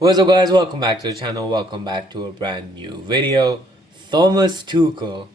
What's up guys, welcome back to the channel, welcome back to a brand new video. Thomas Tuchel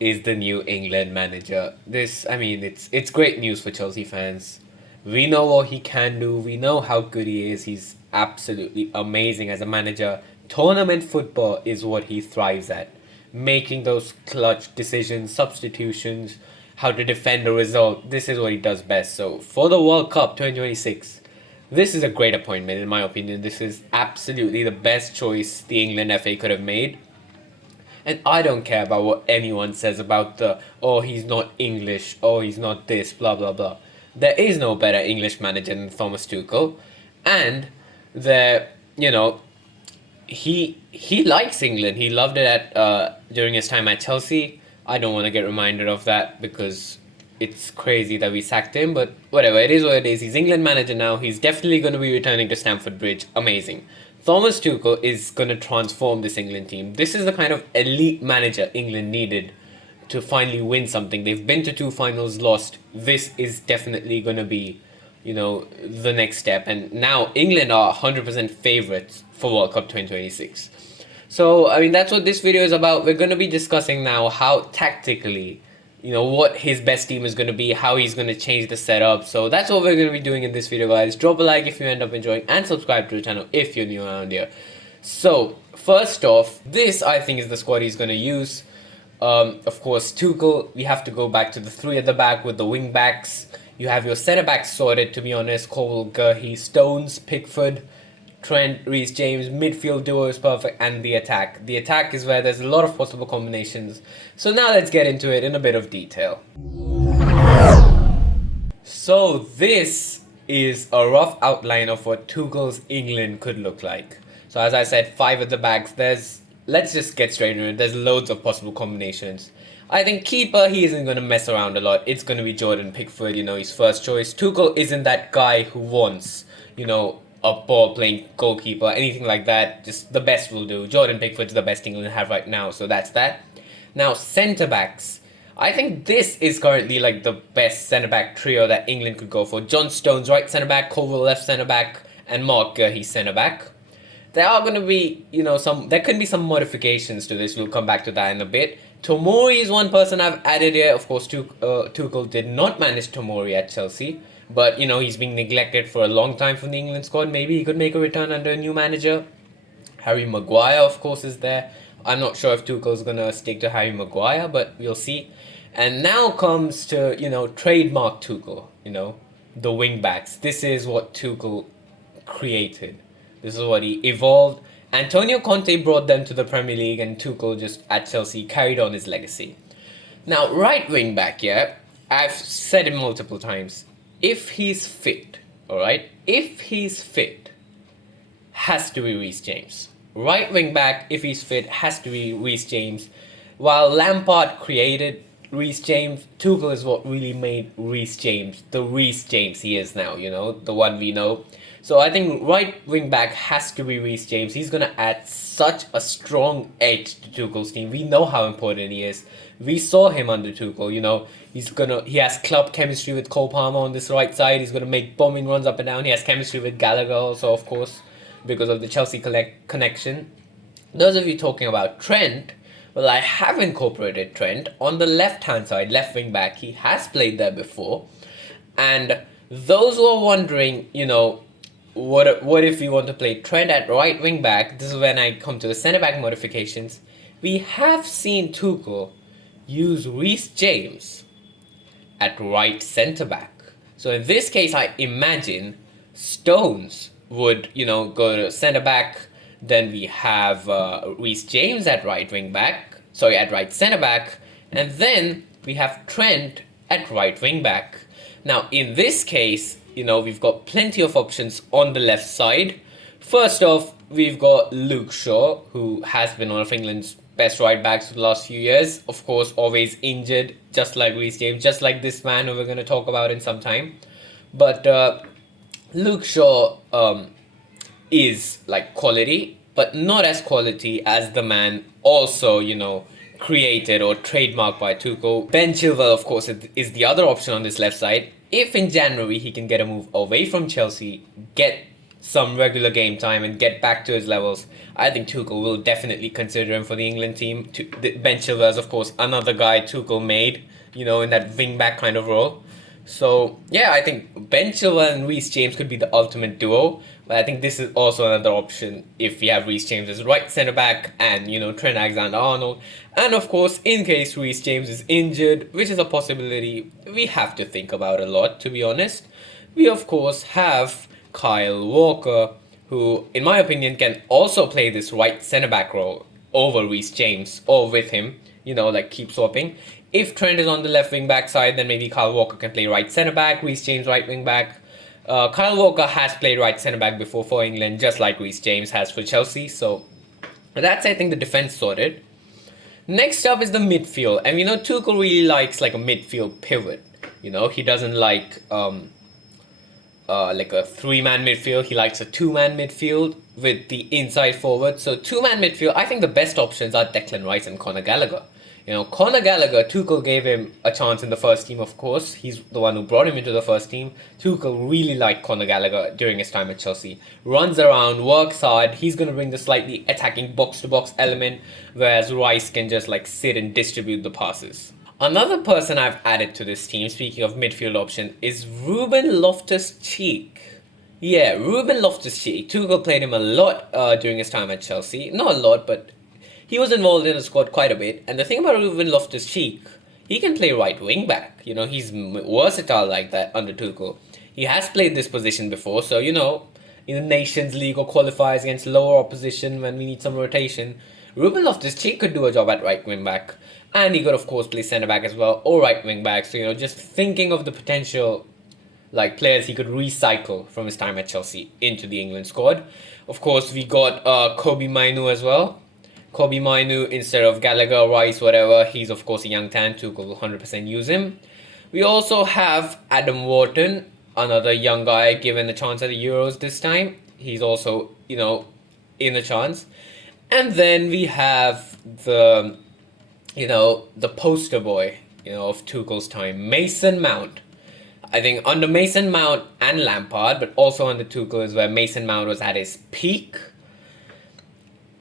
is the new England manager. It's great news for Chelsea fans. We know what he can do, we know how good he is, he's absolutely amazing as a manager. Tournament football is what he thrives at. Making those clutch decisions, substitutions, how to defend a result, this is what he does best. So for the World Cup 2026, this is a great appointment in my opinion. This is absolutely the best choice the England FA could have made. And I don't care about what anyone says about oh, he's not English, oh, he's not this, blah, blah, blah. There is no better English manager than Thomas Tuchel. And he likes England. He loved it during his time at Chelsea. I don't want to get reminded of that because it's crazy that we sacked him, but whatever, it is what it is. He's England manager now. He's definitely going to be returning to Stamford Bridge. Amazing. Thomas Tuchel is going to transform this England team. This is the kind of elite manager England needed to finally win something. They've been to two finals, lost. This is definitely going to be, the next step. And now England are 100% favourites for World Cup 2026. So, that's what this video is about. We're going to be discussing now how tactically, what his best team is going to be, how he's going to change the setup. So that's what we're going to be doing in this video, guys. Drop a like if you end up enjoying and subscribe to the channel if you're new around here. So first off, this I think is the squad he's going to use. Of course, Tuchel, we have to go back to the three at the back with the wing backs. You have your centre backs sorted, to be honest. Cole, Gurhey, Stones, Pickford, Trent, Reece James. Midfield duo is perfect, and the attack. The attack is where there's a lot of possible combinations. So now let's get into it in a bit of detail. So this is a rough outline of what Tuchel's England could look like. So as I said, five at the backs. Let's just get straight into it. There's loads of possible combinations. I think keeper, he isn't going to mess around a lot. It's going to be Jordan Pickford, his first choice. Tuchel isn't that guy who wants, a ball-playing goalkeeper, anything like that. Just the best will do. Jordan Pickford's the best England have right now, so that's that. Now, centre-backs. I think this is currently like the best centre-back trio that England could go for. John Stones, right centre-back, Colville, left centre-back, and Mark Gurhey, centre-back. There are going to be, there could be some modifications to this. We'll come back to that in a bit. Tomori is one person I've added here. Of course, Tuchel did not manage Tomori at Chelsea. But, he's being neglected for a long time from the England squad. Maybe he could make a return under a new manager. Harry Maguire, of course, is there. I'm not sure if Tuchel's going to stick to Harry Maguire, but we'll see. And now comes to, trademark Tuchel, the wing backs. This is what Tuchel created. This is what he evolved. Antonio Conte brought them to the Premier League, and Tuchel just at Chelsea carried on his legacy. Now, right wing back, yeah, I've said it multiple times. If he's fit, alright, if he's fit, has to be Reece James. Right wing back, if he's fit, has to be Reece James. While Lampard created Reece James, Tuchel is what really made Reece James the Reece James he is now, the one we know. So I think right wing back has to be Reece James. He's going to add such a strong edge to Tuchel's team. We know how important he is. We saw him under Tuchel, he has club chemistry with Cole Palmer on this right side. He's going to make bombing runs up and down. He has chemistry with Gallagher also, of course, because of the Chelsea connection. Those of you talking about Trent, well, I have incorporated Trent on the left-hand side, left wing back. He has played there before. And those who are wondering, what if we want to play Trent at right wing back? This is when I come to the centre back modifications. We have seen Tuchel use Reece James at right centre back. So in this case, I imagine Stones would, go to centre back. Then we have Reece James at right wing back. Sorry, at right centre back. And then we have Trent at right wing back. Now, in this case, we've got plenty of options on the left side. First off, we've got Luke Shaw, who has been one of England's best right backs for the last few years. Of course, always injured, just like Reece James, just like this man who we're going to talk about in some time. But Luke Shaw is like quality, but not as quality as the man also, created or trademarked by Tuchel. Ben Chilwell, of course, is the other option on this left side. If in January he can get a move away from Chelsea, get some regular game time and get back to his levels, I think Tuchel will definitely consider him for the England team. Ben Chilwell is, of course, another guy Tuchel made, in that wing back kind of role. So, yeah, I think Ben Chilwell and Reece James could be the ultimate duo. But I think this is also another option if we have Reece James as right centre back and, Trent Alexander-Arnold. And, of course, in case Reece James is injured, which is a possibility we have to think about a lot, to be honest, we, of course, have Kyle Walker, who, in my opinion, can also play this right centre back role over Reece James or with him, keep swapping. If Trent is on the left wing back side, then maybe Kyle Walker can play right centre back, Reece James right wing back. Kyle Walker has played right centre back before for England, just like Reece James has for Chelsea. So that's, I think, the defence sorted. Next up is the midfield, and Tuchel really likes like a midfield pivot. He doesn't like a 3-man midfield. He likes a 2-man midfield with the inside forward. So 2-man midfield, I think the best options are Declan Rice and Conor Gallagher. Conor Gallagher, Tuchel gave him a chance in the first team, of course. He's the one who brought him into the first team. Tuchel really liked Conor Gallagher during his time at Chelsea. Runs around, works hard. He's going to bring the slightly attacking box-to-box element, whereas Rice can just sit and distribute the passes. Another person I've added to this team, speaking of midfield option, is Ruben Loftus-Cheek. Yeah, Ruben Loftus-Cheek. Tuchel played him a lot during his time at Chelsea. Not a lot, but he was involved in the squad quite a bit. And the thing about Ruben Loftus-Cheek, he can play right wing back. He's versatile like that under Tuchel. He has played this position before, so, in the Nations League or qualifiers against lower opposition when we need some rotation, Ruben Loftus-Cheek could do a job at right wing back. And he could, of course, play centre back as well, or right wing back. So, just thinking of the potential players he could recycle from his time at Chelsea into the England squad. Of course, we got Kobe Mainu as well. Kobe Mainu instead of Gallagher, Rice, whatever. He's, of course, a young talent. Tuchel will 100% use him. We also have Adam Wharton, another young guy given the chance at the Euros this time. He's also, in the chance. And then we have the poster boy, of Tuchel's time, Mason Mount. I think under Mason Mount and Lampard, but also under Tuchel is where Mason Mount was at his peak.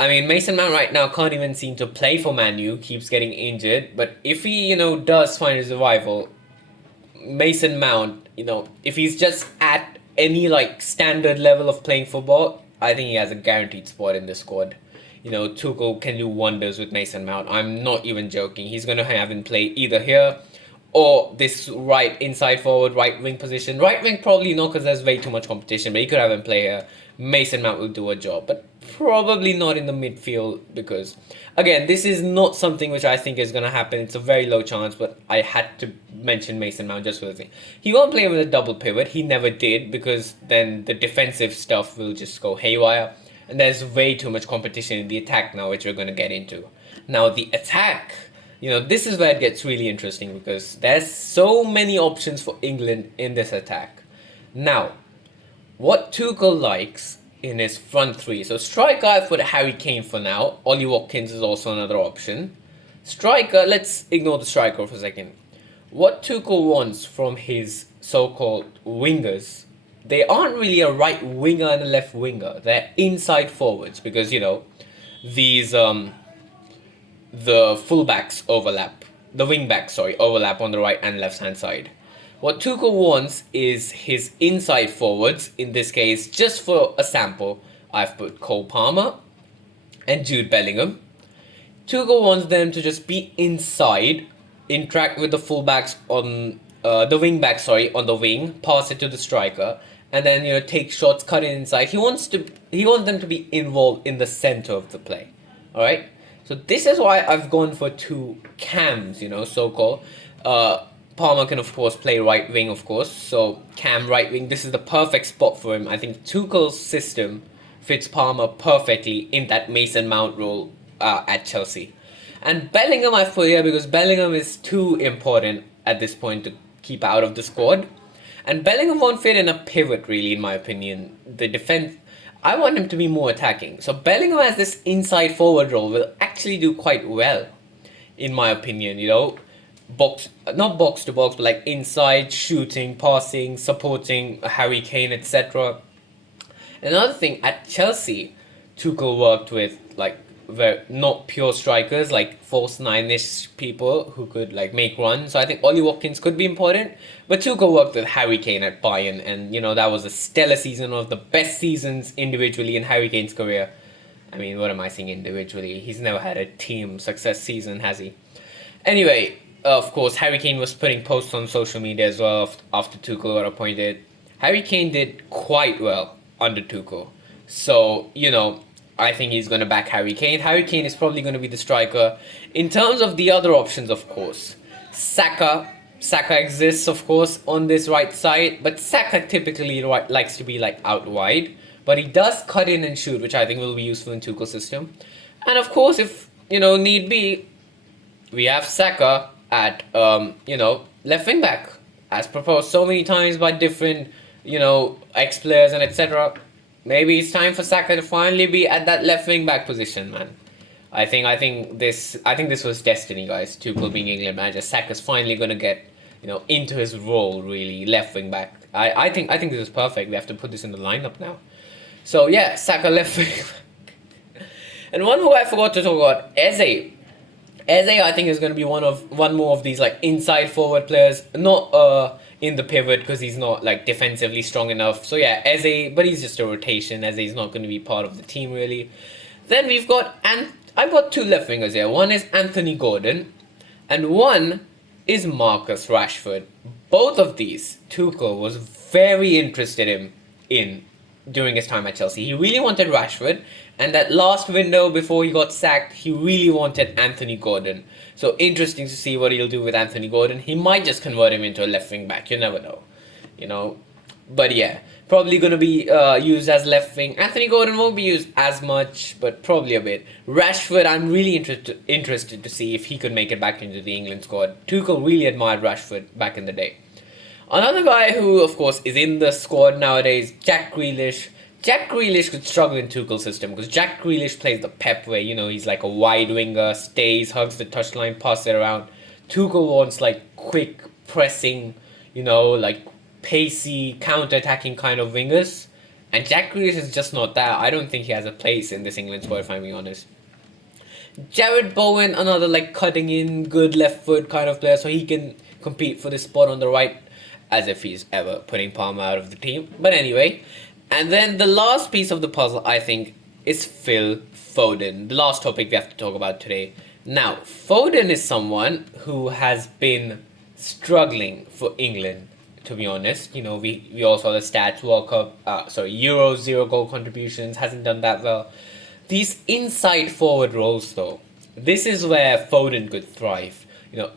I mean, Mason Mount right now can't even seem to play for Man U, keeps getting injured. But if he, does find his revival, Mason Mount, if he's just at any, standard level of playing football, I think he has a guaranteed spot in the squad. Tuchel can do wonders with Mason Mount. I'm not even joking. He's going to have him play either here or this right inside forward, right wing position. Right wing probably not because there's way too much competition, but he could have him play here. Mason Mount will do a job, but probably not in the midfield because, again, this is not something which I think is going to happen. It's a very low chance, but I had to mention Mason Mount just for the thing. He won't play with a double pivot. He never did because then the defensive stuff will just go haywire. And there's way too much competition in the attack now, which we're going to get into. Now, the attack, this is where it gets really interesting because there's so many options for England in this attack. Now, what Tuchel likes in his front three. So, striker, I've put Harry Kane for now. Ollie Watkins is also another option. Striker, let's ignore the striker for a second. What Tuchel wants from his so-called wingers, they aren't really a right winger and a left winger. They're inside forwards because, these, the fullbacks overlap. The wingbacks, overlap on the right and left hand side. What Tuchel wants is his inside forwards. In this case, just for a sample, I've put Cole Palmer and Jude Bellingham. Tuchel wants them to just be inside, interact with the fullbacks on the wingbacks, on the wing, pass it to the striker, and then take shots, cut it inside. He wants them to be involved in the center of the play. All right. So this is why I've gone for two cams, so-called. Palmer can of course play right wing, of course. So Cam right wing. This is the perfect spot for him. I think Tuchel's system fits Palmer perfectly in that Mason Mount role at Chelsea. And Bellingham I've put here because Bellingham is too important at this point to keep out of the squad. And Bellingham won't fit in a pivot really, in my opinion. The defense, I want him to be more attacking. So Bellingham as this inside forward role will actually do quite well, in my opinion, not box to box, but inside, shooting, passing, supporting Harry Kane, etc. Another thing, at Chelsea, Tuchel worked with like not pure strikers, like false nine-ish people who could like make runs. So I think Ollie Watkins could be important, but Tuchel worked with Harry Kane at Bayern, and that was a stellar season, one of the best seasons individually in Harry Kane's career. I mean, what am I saying individually? He's never had a team success season, has he? Anyway, of course, Harry Kane was putting posts on social media as well after Tuchel got appointed. Harry Kane did quite well under Tuchel. So, I think he's going to back Harry Kane. Harry Kane is probably going to be the striker. In terms of the other options, of course, Saka. Saka exists, of course, on this right side, but Saka typically likes to be like out wide. But he does cut in and shoot, which I think will be useful in Tuchel's system. And of course, if, need be, we have Saka at, left wing back, as proposed so many times by different, ex-players and etc. Maybe it's time for Saka to finally be at that left wing back position, man. I think this was destiny, guys. Tuchel being England manager, Saka's finally gonna get, into his role really, left wing back. I think this is perfect. We have to put this in the lineup now. So yeah, Saka left wing back. And one who I forgot to talk about, Eze. Eze, I think, is going to be one more of these like inside forward players, not in the pivot because he's not like defensively strong enough. So yeah, Eze, but he's just a rotation. Eze is not going to be part of the team really. Then we've got I've got two left wingers here. One is Anthony Gordon, and one is Marcus Rashford. Both of these Tuchel was very interested in during his time at Chelsea. He really wanted Rashford, and that last window before he got sacked, he really wanted Anthony Gordon. So interesting to see what he'll do with Anthony Gordon. He might just convert him into a left wing back. You never know. But yeah, probably going to be used as left wing. Anthony Gordon won't be used as much, but probably a bit. Rashford, I'm really interested to see if he could make it back into the England squad. Tuchel really admired Rashford back in the day. Another guy who, of course, is in the squad nowadays, Jack Grealish. Jack Grealish could struggle in Tuchel's system because Jack Grealish plays the Pep way. He's like a wide winger, stays, hugs the touchline, passes it around. Tuchel wants like quick pressing, like pacey, counter-attacking kind of wingers. And Jack Grealish is just not that. I don't think he has a place in this England squad, if I'm being honest. Jared Bowen, another like cutting in, good left foot kind of player, so he can compete for the spot on the right, as if he's ever putting Palmer out of the team. But anyway, and then the last piece of the puzzle, I think, is Phil Foden. The last topic we have to talk about today. Now, Foden is someone who has been struggling for England, to be honest. We all saw the stats, World Cup, Euros, 0 goal contributions, hasn't done that well. These inside forward roles, though, this is where Foden could thrive.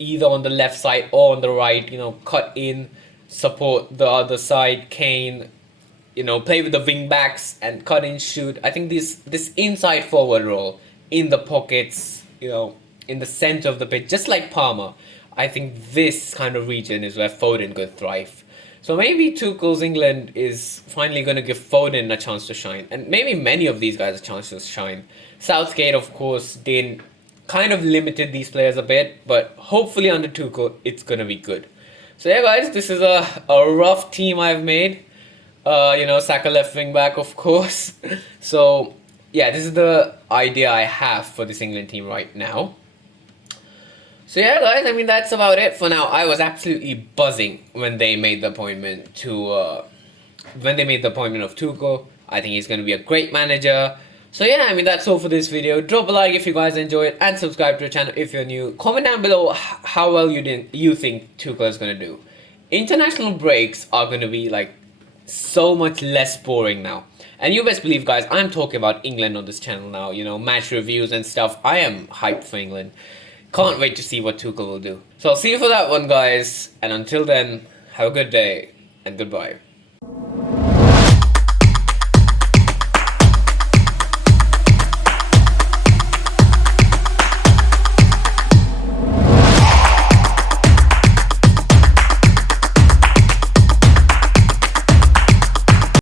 Either on the left side or on the right, cut in, support the other side, Kane, play with the wing backs and cut in, shoot. I think this inside forward role in the pockets, in the center of the pitch, just like Palmer, I think this kind of region is where Foden could thrive. So maybe Tuchel's England is finally going to give Foden a chance to shine, and maybe many of these guys a chance to shine. Southgate, of course, they kind of limited these players a bit, but hopefully under Tuchel, it's going to be good. So yeah, guys, this is a rough team I've made. Saka left wing back, of course. So yeah, this is the idea I have for this England team right now. So yeah, guys, I mean, that's about it for now. I was absolutely buzzing when they made the appointment of Tuchel. I think he's going to be a great manager. So yeah, I mean, that's all for this video. Drop a like if you guys enjoyed, and subscribe to the channel if you're new. Comment down below how well you think Tuchel is going to do. International breaks are going to be like so much less boring now. And you best believe, guys, I'm talking about England on this channel now. Match reviews and stuff. I am hyped for England. Can't wait to see what Tuchel will do. So I'll see you for that one, guys. And until then, have a good day and goodbye.